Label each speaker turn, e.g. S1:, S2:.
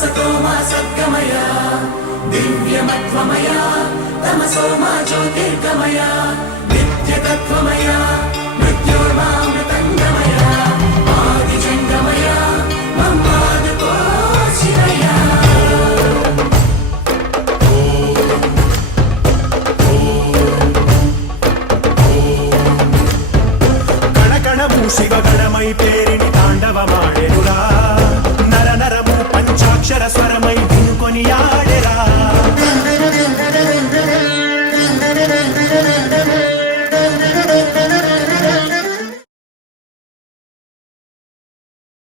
S1: సతో మా సద్గమయ దివ్యమత్వమయ తమసో మా జ్యోతిర్గమయ నిత్యతత్వమయ మృత్యోర్మామృతంగమయ ఆదిజంగమయ
S2: శివగణమైతే స్వరమై కొని ఆడెరా Thank you.